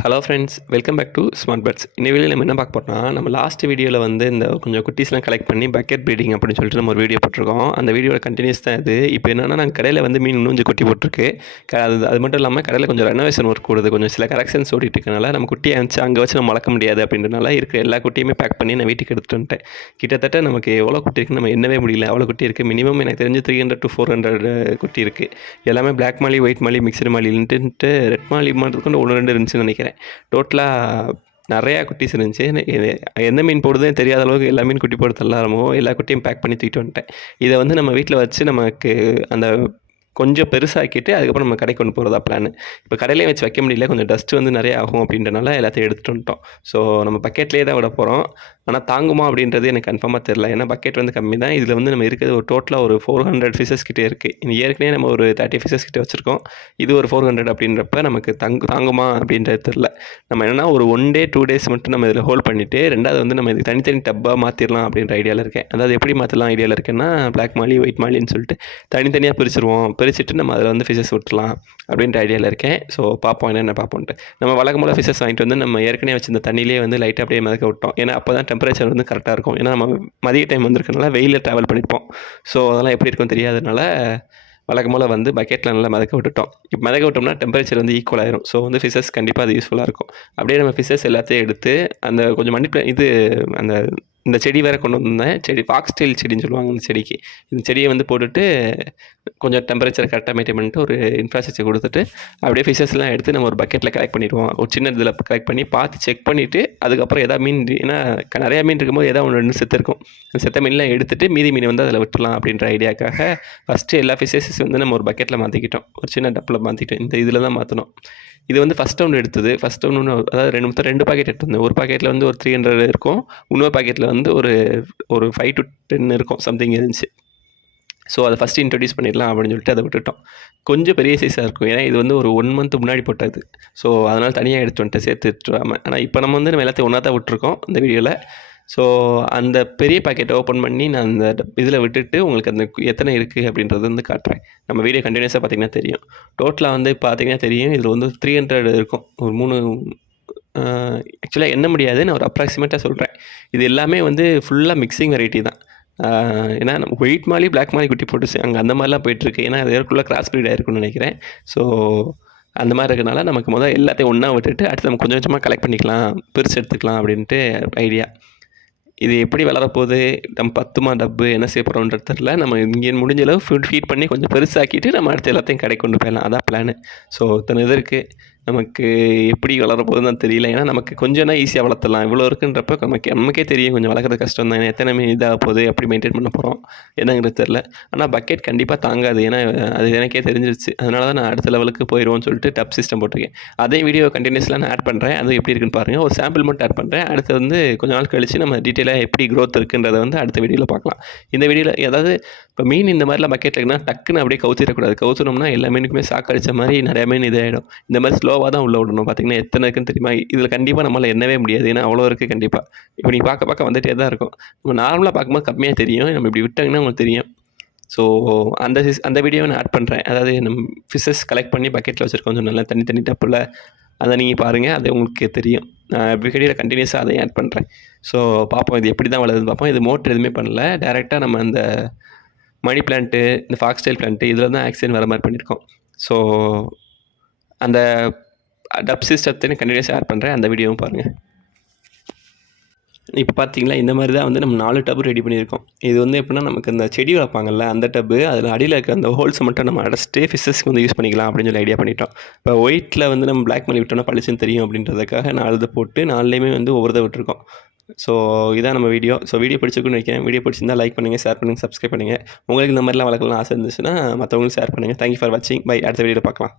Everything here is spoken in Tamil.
Hello friends, welcome back to Smart Birds. இந்த வீடியோவில் நம்ம என்ன பார்க்க போறோம்னா, நம்ம லாஸ்ட் வீடியோவில் வந்து இந்த கொஞ்சம் குட்டீஸ்லாம் கலெக்ட் பண்ணி பக்கெட் ப்ரீடிங் அப்படின்னு சொல்லிட்டு நம்ம ஒரு வீடியோ போட்டிருக்கோம். அந்த வீடியோட கண்டினியூஸ் தான் இது. இப்போ என்னென்னா, நாங்கள் கடையில் வந்து மீன் இன்னும் கொஞ்சம் குட்டி போட்டிருக்கு. அது மட்டும் இல்லாமல் கடையில் கொஞ்சம் ரெனோவேஷன் ஒர்க் கூடுது, கொஞ்சம் சில கரெக்ஷன்ஸ் ஓடிட்டு இருக்கனால நம்ம குட்டியை அனுப்பிச்சு அங்கே வச்சு நம்ம வளர்க்க முடியாது அப்படின்றனால இருக்கிற எல்லா குட்டியுமே பேக் பண்ணி நான் வீட்டுக்கு எடுத்துகிட்டு வந்துட்டேன். கிட்டத்தட்ட நமக்கு எவ்வளோ குட்டி இருக்குன்னு நம்ம எண்ணவே முடியல, அவ்வளோ குட்டி இருக்குது. மினிமம் எனக்கு தெரிஞ்சு 300 to 400 குட்டி இருக்குது. எல்லாமே பிளாக் மாலி, ஒயிட் மாலி, மிக்சடு மாலின்ட்டு ரெட் மாலி மட்டும் 1-2 இருந்துச்சுன்னு நினைக்கிறேன். டோட்டலாக நிறையா குட்டீஸ் இருந்துச்சு. எந்த மீன் போடுறதுன்னு தெரியாத அளவுக்கு எல்லா மீன் குட்டி போட்டு தள்ளாரமோ எல்லா குட்டியும் பேக் பண்ணி தூக்கிட்டு வந்துட்டேன். இதை வந்து நம்ம வீட்டில் வச்சு நமக்கு அந்த கொஞ்சம் பெருசாக்கிட்டு அதுக்கப்புறம் நம்ம கடைக்கு கொண்டு போகிறதா பிளான். இப்போ கடையிலேயே வச்சு வைக்க முடியல, கொஞ்சம் டஸ்ட்டு வந்து நிறைய ஆகும் அப்படின்றனால எல்லாத்தையும் எடுத்துகிட்டு வந்துட்டோம். ஸோ நம்ம பக்கெட்லேயே தான் விட போகிறோம். ஆனால் தாங்குமா அப்படின்றது எனக்கு கன்ஃபார்மாக தெரில. ஏன்னா பக்கெட் வந்து கம்மி தான். இதில் வந்து நம்ம இருக்கிறது ஒரு டோட்டலாக ஒரு 400 ஃபிஷஸ் கிட்டே இருக்குது. இது ஏற்கனவே நம்ம ஒரு 30 ஃபிஷஸ் கிட்டே வச்சுருக்கோம். இது ஒரு 400 அப்படின்றப்ப நமக்கு தாங்குமா அப்படின்றது தெரில. நம்ம என்னென்னா ஒரு 1 day 2 days மட்டும் நம்ம இதில் ஹோல்ட் பண்ணிவிட்டு, ரெண்டாவது வந்து நம்ம இதுக்கு தனித்தனி டப்பாக மாற்றிடலாம் அப்படின்ற ஐடியாவில் இருக்கேன். அதாவது எப்படி மாற்றலாம் ஐடியாவில் இருக்கேன்னா, பிளாக் மாலி, ஒயிட் மாலின்னு சொல்லிட்டு தனித்தனியாக பிரிச்சுட்டு நம்ம அதில் வந்து ஃபிஷஸ் விட்டுலாம் அப்படின்ற ஐடியாவில் இருக்கேன். ஸோ பார்ப்போம் என்னென்ன பார்ப்போன்ட்டு. நம்ம வழக்கம் போல் ஃபிஷஸ் வாங்கிட்டு வந்து நம்ம ஏற்கனவே வச்சிருந்த தண்ணியிலே வந்து லைட்டாக அப்படியே மிதக்க விட்டோம். ஏன்னா அப்போ தான் டெம்பரேச்சர் வந்து கரெக்டாக இருக்கும். ஏன்னா நம்ம மதிய டைம் வந்திருக்கனால வெயிலில் ட்ராவல் பண்ணியிருப்போம். ஸோ அதெல்லாம் எப்படி இருக்குன்னு தெரியாதனால வழக்கம் போல் வந்து பக்கெட்டில் நல்லா மிதக்க விட்டுட்டோம். இப்போ மிதக்க விட்டோம்னா டெம்பரேச்சர் வந்து ஈக்குவல் ஆயிரும். ஸோ வந்து ஃபிஷஸ் கண்டிப்பாக அது யூஸ்ஃபுல்லாக இருக்கும். அப்படியே நம்ம ஃபிஷஸ் எல்லாத்தையும் எடுத்து அந்த கொஞ்சம் அந்த இந்த செடி வேறு கொண்டு வந்திருந்தேன். ஃபாக்ஸ்டெயில் செடின்னு சொல்லுவாங்க இந்த செடிக்கு. இந்த செடியை வந்து போட்டுட்டு கொஞ்சம் டெம்பரேச்சர் கரெக்டாக மெயின்டைன் பண்ணிட்டு ஒரு இன்ஃப்ராஸ்ட்ரக்சர் கொடுத்துட்டு அப்படியே ஃபிஷஸ்லாம் எடுத்து நம்ம ஒரு பக்கெட்டில் கலெக்ட் பண்ணிடுவோம். ஒரு சின்ன இதில் கலெக்ட் பண்ணி பார்த்து செக் பண்ணிவிட்டு அதுக்கப்புறம் எதாவது மீன், ஏன்னா நிறையா மீன் இருக்கும்போது ஏதாவது 1-2 செத்து இருக்கும். அந்த செத்த மீன்லாம் எடுத்துகிட்டு மீதி மீன் வந்து அதில் விட்டுலாம் அப்படின்ற ஐடியாக்காக ஃபஸ்ட்டு எல்லா ஃபிஷஸஸ் வந்து நம்ம ஒரு பக்கெட்டில் மாற்றிக்கிட்டோம். ஒரு சின்ன டப்பில் மாற்றிட்டோம். இந்த இதில் தான் மாற்றணும். இது வந்து ஃபஸ்ட் ரவுண்ட் எடுத்தது. ஃபஸ்ட் ரவுண்ட் அதாவது 2 பாக்கெட் எடுத்துருந்தேன். ஒரு பாக்கெட்டில் வந்து ஒரு 300 இருக்கும். இன்னொரு பாக்கெட்டில் வந்து ஒரு 5 to 10 இருக்கும், சம்திங் இருந்துச்சு. ஸோ அதை ஃபஸ்ட்டு இன்ட்ரடியூஸ் பண்ணிடலாம் அப்படின்னு சொல்லிட்டு அதை விட்டுட்டோம். கொஞ்சம் பெரிய சைஸாக இருக்கும். ஏன்னா இது வந்து ஒரு 1 month முன்னாடி போட்டது. ஸோ அதனால் தனியாக எடுத்து வந்துட்டு சேர்த்து எடுத்துடாமல். ஆனால் இப்போ நம்ம வந்து நம்ம எல்லாத்தையும் ஒன்றா தான் விட்டுருக்கோம் இந்த வீடியோவில். ஸோ அந்த பெரிய பாக்கெட்டை ஓப்பன் பண்ணி நான் அந்த இதில் விட்டுட்டு உங்களுக்கு அந்த எத்தனை இருக்குது அப்படின்றது வந்து காட்டுறேன். நம்ம வீடியோ கண்டினியூஸாக பார்த்திங்கன்னா தெரியும். டோட்டலாக வந்து பார்த்திங்கன்னா தெரியும், இதில் வந்து 300 இருக்கும். ஒரு 3 ஆக்சுவலாக எண்ண முடியாது, நான் ஒரு அப்ராக்சிமேட்டாக சொல்கிறேன். இது எல்லாமே வந்து ஃபுல்லாக மிக்சிங் வெரைட்டி தான். ஏன்னா நம்ம ஒயிட் மாலி, பிளாக் மாலி குட்டி போட்டுச்சு அங்கே அந்த மாதிரிலாம் போயிட்டுருக்கு. ஏன்னா அது ஏற்குள்ளே கிராஸ் ப்ரீட் ஆகிருக்குன்னு நினைக்கிறேன். ஸோ அந்த மாதிரி இருக்கனால நமக்கு எல்லாத்தையும் ஒன்றா விட்டுட்டு அடுத்து நம்ம கொஞ்சம் கொஞ்சமாக கலெக்ட் பண்ணிக்கலாம், பிரித்து எடுத்துக்கலாம் அப்படின்ட்டு ஐடியா. இது எப்படி வளரப்போகுது, நம்ம பத்துமா டப்பு என்ன செய்ய போகிறோன்றது தெரில. நம்ம இங்கே முடிஞ்ச அளவு ஃபீட் பண்ணி கொஞ்சம் பெருசாக்கிட்டு நம்ம அடுத்து எல்லாத்தையும் கடைக்கு கொண்டு போயிடலாம். அதான் பிளானு. ஸோ இத்தனை இது இருக்குது. நமக்கு எப்படி வளரப்போகுதுன்னு தான் தெரியல. ஏன்னா நமக்கு கொஞ்சம்னா ஈஸியாக வளர்த்துலாம். இவ்வளோ இருக்குன்றப்ப நமக்கே தெரியும் கொஞ்சம் வளர்க்குறது கஷ்டம் தான். எத்தனை மீன் இதாக போகுது, எப்படி மெயின்டைன் பண்ண போகிறோம் என்னங்கிறது தெரில. ஆனால் பக்கெட் கண்டிப்பாக தாங்காது. ஏன்னா அது எனக்கே தெரிஞ்சிருச்சு. அதனால தான் நான் அடுத்த லெவலுக்கு போயிடுவோம்னு சொல்லிட்டு டப் சிஸ்டம் போட்டிருக்கேன். அதே வீடியோ கண்டினியூஸில் நான் ஆட் பண்ணுறேன். அது எப்படி இருக்குன்னு பாருங்கள். ஒரு சாம்பிள் மட்டும் ஆட் பண்ணுறேன். அடுத்து வந்து கொஞ்சம் நாள் கழித்து நம்ம டீட்டெயிலாக எப்படி க்ரோத் இருக்குன்றதை வந்து அடுத்த வீடியோவில் பார்க்கலாம். இந்த வீடியோவில் ஏதாவது இப்போ மீன் இந்த மாதிரிலாம் பக்கெட் இருக்குன்னா டக்குன்னு அப்படியே கவுத்திடக்கூடாது. கவுத்துனோம்னா எல்லா மீனுக்குமே சாக்கடிச்ச மாதிரி நிறையா மீன் இதாகிடும். இந்த மாதிரி ஸ்லோவாக தான் உள்ளே விடணும். பார்த்திங்கன்னா எத்தனை இருக்குன்னு தெரியுமா? இதில் கண்டிப்பாக நம்மளால் எண்ணவே முடியாது. ஏன்னா அவ்வளோ இருக்குது கண்டிப்பாக. இப்போ நீங்கள் பார்க்க வந்துகிட்டே தான் இருக்கும். நம்ம நார்மலாக பார்க்கும்போது கம்மியாக தெரியும். நம்ம இப்படி விட்டாங்கன்னா உங்களுக்கு தெரியும். ஸோ அந்த வீடியோவை நான் ஆட் பண்ணுறேன். அதாவது நம்ம ஃபிஷஸ் கலெக்ட் பண்ணி பக்கெட்டில் வச்சுருக்கோம் சொன்னால தனி டப்பில். அதை நீங்கள் பாருங்கள், அது உங்களுக்கு தெரியும். நான் வீடியோவில் கண்டினியூஸாக அதையும் ஆட் பண்ணுறேன். ஸோ பார்ப்போம் இது எப்படி தான் வளருதுன்னு பார்ப்போம். இது மோட்டர் எதுவுமே பண்ணல. டேரெக்டாக நம்ம அந்த மணி பிளான்ட்டு, இந்த ஃபாக்ஸ்டைல் பிளான்ட்டு இதில் தான் ஆக்சிஜன் வர மாதிரி பண்ணியிருக்கோம். ஸோ அந்த டப் சிஸ்டத்தையும் கண்டினியூஸாக ஆட் பண்ணுறேன். அந்த வீடியோவும் பாருங்கள். இப்போ பார்த்தீங்களா, இந்த மாதிரி தான் வந்து நம்ம 4 டப்பு ரெடி பண்ணியிருக்கோம். இது வந்து எப்படின்னா நமக்கு இந்த செடி வளர்ப்பாங்கல்ல அந்த டப்பு, அதில் அடியில் இருக்க அந்த ஹோல்ஸை மட்டும் நம்ம அடைச்சிட்டு ஃபிஷஸ்க்கு வந்து யூஸ் பண்ணிக்கலாம் அப்படின்னு சொல்லி ஐடியா பண்ணிட்டோம். இப்போ ஒயிட்டில் வந்து நம்ம பிளாக் மாலி விட்டோம்னா பளிச்சுன்னு தெரியும் அப்படின்றதுக்காக 4 இதை போட்டு 4லேயுமே வந்து ஒவ்வொரு இதை விட்டுருக்கோம். ஸோ இதான் நம்ம வீடியோ. ஸோ வீடியோ பிடிச்சிருக்குன்னு நினைக்கிறேன். வீடியோ பிடிச்சிருந்தா லைக் பண்ணுங்கள், ஷேர் பண்ணுங்கள், சப்ஸ்கிரைப் பண்ணுங்கள். உங்களுக்கு இந்த மாதிரிலாம் வளர்க்கலாம் ஆசை இருந்துச்சுன்னா மற்றவங்களுக்கு ஷேர் பண்ணுங்கள். தேங்க்யூ ஃபார் வாட்சிங். பை. அடுத்த வீடியோவில் பார்க்கலாம்.